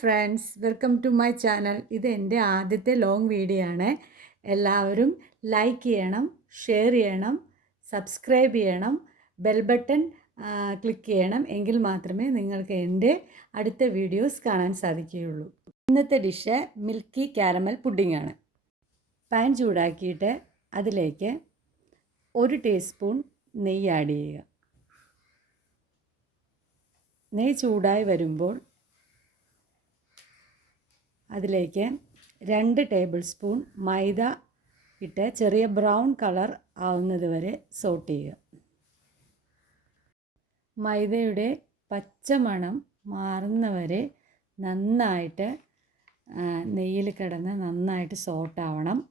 Friends welcome to my channel ഇത് എന്റെ ആദ്യത്തെ ലോങ് വീഡിയോ ആണ്. എല്ലാവരും ലൈക്ക് ചെയ്യണം ഷെയർ ചെയ്യണം സബ്സ്ക്രൈബ് ചെയ്യണം ബെൽ ബട്ടൺ ക്ലിക്ക് ചെയ്യണം എങ്കിൽ മാത്രമേ നിങ്ങൾക്ക് എന്റെ അടുത്ത വീഡിയോസ് കാണാൻ സാധിക്കുകയുള്ളൂ. ഇന്നത്തെ ഡിഷ് മിൽക്കി കാരമൽ പുഡിംഗ് ആണ്. പാൻ ചൂടാക്കിയിട്ട് അതിലേക്ക് ഒരു ടീസ്പൂൺ നെയ്യ് ആഡ് ചെയ്യുക. നെയ്യ് ചൂടായി വരുമ്പോൾ അതിലേക്ക് രണ്ട് ടേബിൾ സ്പൂൺ മൈദ ഇട്ട് ചെറിയ ബ്രൗൺ കളർ ആവുന്നത് വരെ സോട്ട് ചെയ്യുക. മൈദയുടെ പച്ചമണം മാറുന്നവരെ നന്നായിട്ട് നെയ്യിൽ കിടന്ന് നന്നായിട്ട് സോട്ടാവണം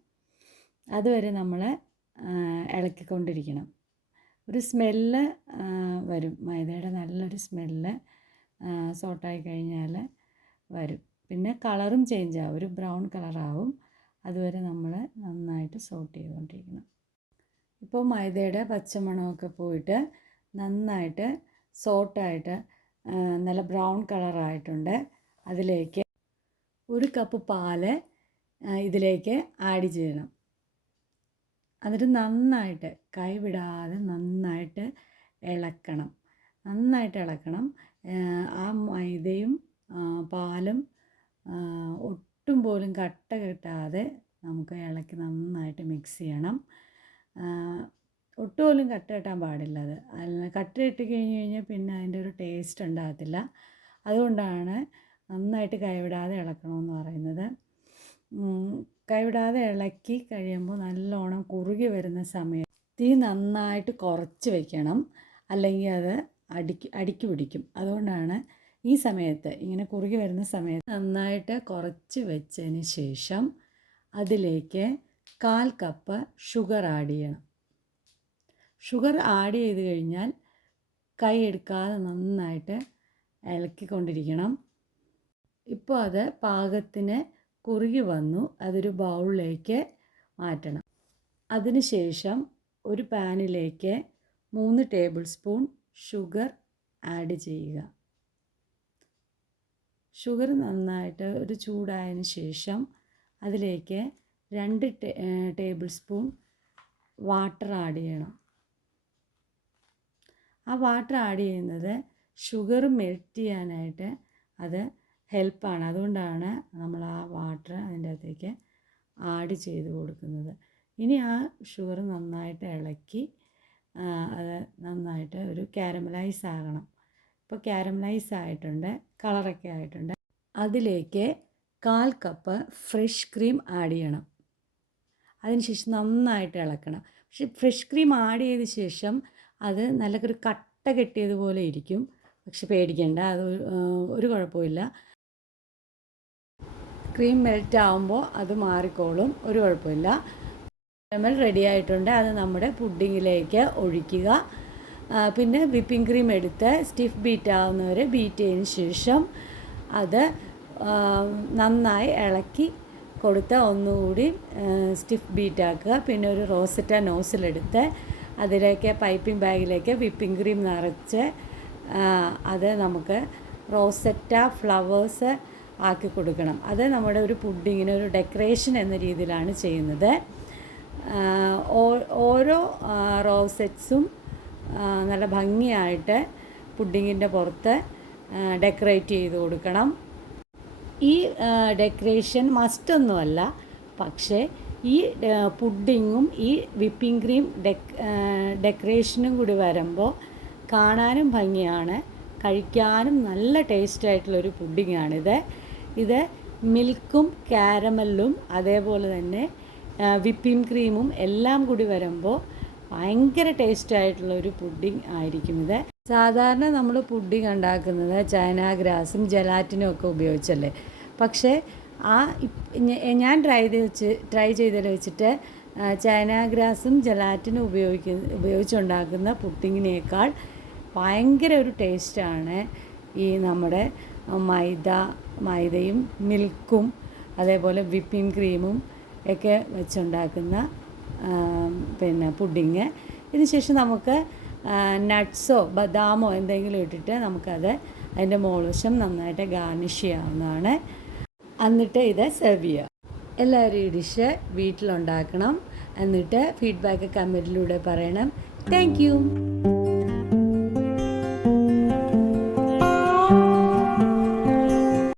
അതുവരെ നമ്മൾ ഇളക്കിക്കൊണ്ടിരിക്കണം. ഒരു സ്മെല്ല് വരും. മൈദയുടെ നല്ലൊരു സ്മെല്ല് സോട്ടായി കഴിഞ്ഞാൽ വരും. പിന്നെ കളറും ചേഞ്ച് ആവും. ഒരു ബ്രൗൺ കളറാവും അതുവരെ നമ്മൾ നന്നായിട്ട് സോട്ട് ചെയ്തുകൊണ്ടിരിക്കണം. ഇപ്പോൾ മൈദയുടെ പച്ചമണമൊക്കെ പോയിട്ട് നന്നായിട്ട് സോട്ടായിട്ട് നല്ല ബ്രൗൺ കളറായിട്ടുണ്ട് അതിലേക്ക് ഒരു കപ്പ് പാൽ ഇതിലേക്ക് ആഡ് ചെയ്യണം. എന്നിട്ട് നന്നായിട്ട് കൈവിടാതെ നന്നായിട്ട് ഇളക്കണം. നന്നായിട്ട് ഇളക്കണം. ആ മൈദയും പാലും ഒട്ടും പോലും കട്ട കിട്ടാതെ നമുക്ക് ഇളക്കി നന്നായിട്ട് മിക്സ് ചെയ്യണം. ഒട്ടും പോലും കട്ട കെട്ടാൻ പാടില്ല അത്. കട്ട ഇട്ട് കഴിഞ്ഞ് കഴിഞ്ഞാൽ പിന്നെ അതിന്റെ ഒരു ടേസ്റ്റ് ഉണ്ടാകത്തില്ല. അതുകൊണ്ടാണ് നന്നായിട്ട് കൈവിടാതെ ഇളക്കണമെന്ന് പറയുന്നത്. കൈവിടാതെ ഇളക്കി കഴിയുമ്പോൾ നല്ലോണം കുറുകി വരുന്ന സമയം തീ നന്നായിട്ട് കുറച്ച് വയ്ക്കണം അല്ലെങ്കിൽ അത് അടിക്ക് അടിക്ക് പിടിക്കും. അതുകൊണ്ടാണ് ഈ സമയത്ത് ഇങ്ങനെ കുറുകി വരുന്ന സമയത്ത് നന്നായിട്ട് കുറച്ച് വെച്ചതിന് ശേഷം അതിലേക്ക് കാൽ കപ്പ് ഷുഗർ ആഡ് ചെയ്യണം. ഷുഗർ ആഡ് ചെയ്ത് കഴിഞ്ഞാൽ കൈ എടുക്കാതെ നന്നായിട്ട് ഇളക്കിക്കൊണ്ടിരിക്കണം. ഇപ്പോൾ അത് പാകത്തിന് കുറുകി വന്നു അതൊരു ബൗളിലേക്ക് മാറ്റണം. അതിനുശേഷം ഒരു പാനിലേക്ക് മൂന്ന് ടേബിൾ സ്പൂൺ ഷുഗർ ആഡ് ചെയ്യുക. ഷുഗർ നന്നായിട്ട് ഒരു ചൂടായതിന് ശേഷം അതിലേക്ക് രണ്ട് ടേബിൾ സ്പൂൺ വാട്ടർ ആഡ് ചെയ്യണം. ആ വാട്ടർ ആഡ് ചെയ്യുന്നത് ഷുഗർ മെൽറ്റ് ചെയ്യാനായിട്ട് അത് ഹെൽപ്പാണ്. അതുകൊണ്ടാണ് നമ്മൾ ആ വാട്ടർ അതിന്റെ അകത്തേക്ക് ആഡ് ചെയ്ത് കൊടുക്കുന്നത്. ഇനി ആ ഷുഗർ നന്നായിട്ട് ഇളക്കി അത് നന്നായിട്ട് ഒരു കാരമലൈസ് ആകണം. ഇപ്പോൾ കാരമലൈസ് ആയിട്ടുണ്ട് കളറൊക്കെ ആയിട്ടുണ്ട്. അതിലേക്ക് കാൽ കപ്പ് ഫ്രഷ് ക്രീം ആഡ് ചെയ്യണം. അതിനുശേഷം നന്നായിട്ട് ഇളക്കണം. പക്ഷെ ഫ്രഷ് ക്രീം ആഡ് ചെയ്ത ശേഷം അത് നല്ലൊരു കട്ട കെട്ടിയതുപോലെ ഇരിക്കും. പക്ഷെ പേടിക്കേണ്ട അത് ഒരു കുഴപ്പമില്ല ക്രീം മെൽറ്റ് ആകുമ്പോൾ അത് മാറിക്കോളും ഒരു കുഴപ്പമില്ല കാരമൽ റെഡി ആയിട്ടുണ്ട്. അത് നമ്മുടെ പുഡിങ്ങിലേക്ക് ഒഴിക്കുക. പിന്നെ വിപ്പിംഗ് ക്രീം എടുത്ത് സ്റ്റിഫ് ബീറ്റ് ആവുന്നവരെ ബീറ്റ് ചെയ്തതിന് ശേഷം അത് നന്നായി ഇളക്കി കൊടുത്ത് ഒന്നുകൂടി സ്റ്റിഫ് ബീറ്റ് ആക്കുക. പിന്നെ ഒരു റോസറ്റ നോസിലെടുത്ത് അതിലേക്ക് പൈപ്പിംഗ് ബാഗിലേക്ക് വിപ്പിംഗ് ക്രീം നിറച്ച് അത് നമുക്ക് റോസറ്റ ഫ്ലവേഴ്സ് ആക്കി കൊടുക്കണം. അത് നമ്മുടെ ഒരു പുഡിങ്ങിന് ഒരു ഡെക്കറേഷൻ എന്ന രീതിയിലാണ് ചെയ്യുന്നത്. ഓരോ റോസെറ്റ്സും നല്ല ഭംഗിയായിട്ട് പുഡിങ്ങിന്റെ പുറത്ത് ഡെക്കറേറ്റ് ചെയ്ത് കൊടുക്കണം. ഈ ഡെക്കറേഷൻ മസ്റ്റൊന്നുമല്ല പക്ഷേ ഈ പുഡിങ്ങും ഈ വിപ്പിംഗ് ക്രീം ഡെക് ഡെക്കറേഷനും കൂടി വരുമ്പോൾ കാണാനും ഭംഗിയാണ് കഴിക്കാനും നല്ല ടേസ്റ്റ് ആയിട്ടുള്ളൊരു പുഡിങ്ങാണിത്. ഇത് മിൽക്കും കാരമല്ലും അതേപോലെ തന്നെ വിപ്പിംഗ് ക്രീമും എല്ലാം കൂടി വരുമ്പോൾ ഭയങ്കര ടേസ്റ്റ് ആയിട്ടുള്ള ഒരു പുഡിംഗ് ആയിരിക്കും ഇത്. സാധാരണ നമ്മൾ പുഡിംഗ് ഉണ്ടാക്കുന്നത് ചൈന ഗ്രാസും ജലാറ്റിനും ഒക്കെ ഉപയോഗിച്ചല്ലേ? പക്ഷേ ആ ഞാൻ ട്രൈ വെച്ച് ട്രൈ ചെയ്തതിൽ വെച്ചിട്ട് ചൈന ഗ്രാസും ജലാറ്റിനും ഉപയോഗിക്കുന്ന ഉപയോഗിച്ചുണ്ടാക്കുന്ന പുഡിങ്ങിനേക്കാൾ ഭയങ്കര ഒരു ടേസ്റ്റാണ് ഈ നമ്മുടെ മൈദ മൈദയും മിൽക്കും അതേപോലെ വിപ്പിംഗ് ക്രീമും ഒക്കെ വെച്ചുണ്ടാക്കുന്ന പിന്നെ പുഡിങ്. ഇതിന് ശേഷം നമുക്ക് നട്ട്സോ ബദാമോ എന്തെങ്കിലും ഇട്ടിട്ട് നമുക്കത് അതിന്റെ മോൾവശം നന്നായിട്ട് ഗാർണിഷ് ചെയ്യാവുന്നതാണ്. എന്നിട്ട് ഇത് സെർവ് ചെയ്യുക. എല്ലാവരും ഈ ഡിഷ് വീട്ടിലുണ്ടാക്കണം. എന്നിട്ട് ഫീഡ്ബാക്ക് കമന്റിലൂടെ പറയണം. താങ്ക്